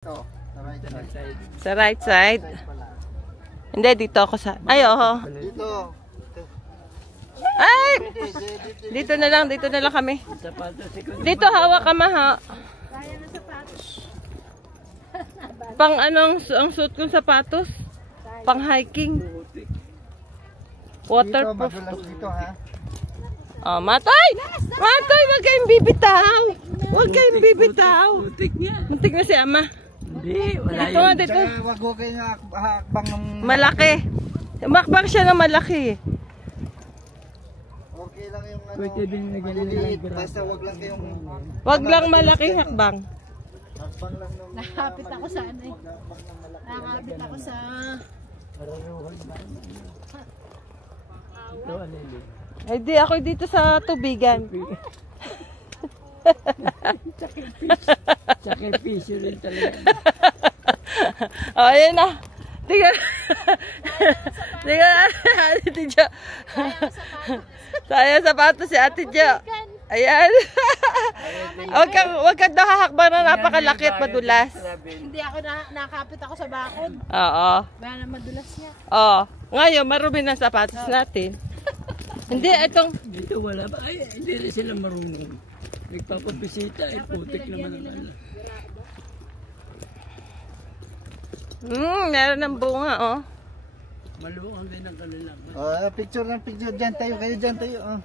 Ito, sa right side. Sa right side? Hindi, dito ako sa... Ay, oo. Dito. Ay! Dito na lang kami. Dito, hawak ka maha. Pang anong ang suot kong sapatos? Pang hiking. Waterproof. Dito, ha? Oh, Matoy! Matoy, wag kayong bibitaw! Wag kayong bibitaw! Muntik na si Ama. Hindi, wala Dito nga, dito. Wag ko kayo hakbang ng... Malaki. Makbang siya ng malaki. Okay lang yung ano. Pwede din lagyan maliliit. ng Basta wag lang kayong... Wag lang malaki hakbang. Hakbang lang ng... Nakakapit ako sa ano eh. Nakakapit ako sa... Ito, alili. Ay, di ako dito sa tubigan. Sacrifice rin talaga. Oh, ayan na. Tingnan. Tingnan. Ate Jo. Sayang sapatos si Ate Jo. Ayan. Wag kang hahakbang na napakalaki at madulas. Hindi ako nakakapit ako sa bakod. Oo. Kaya na madulas niya. Oo. Ngayon, marumi na sapatos natin. Hindi, itong... Dito wala ba? Ay, hindi rin sila marunong. Nagpapabisita, ay putik naman ang ano. Meron ng bunga, oh. Maluwang din ang kanilang. Picture ng picture. Diyan tayo. Kayo dyan tayo.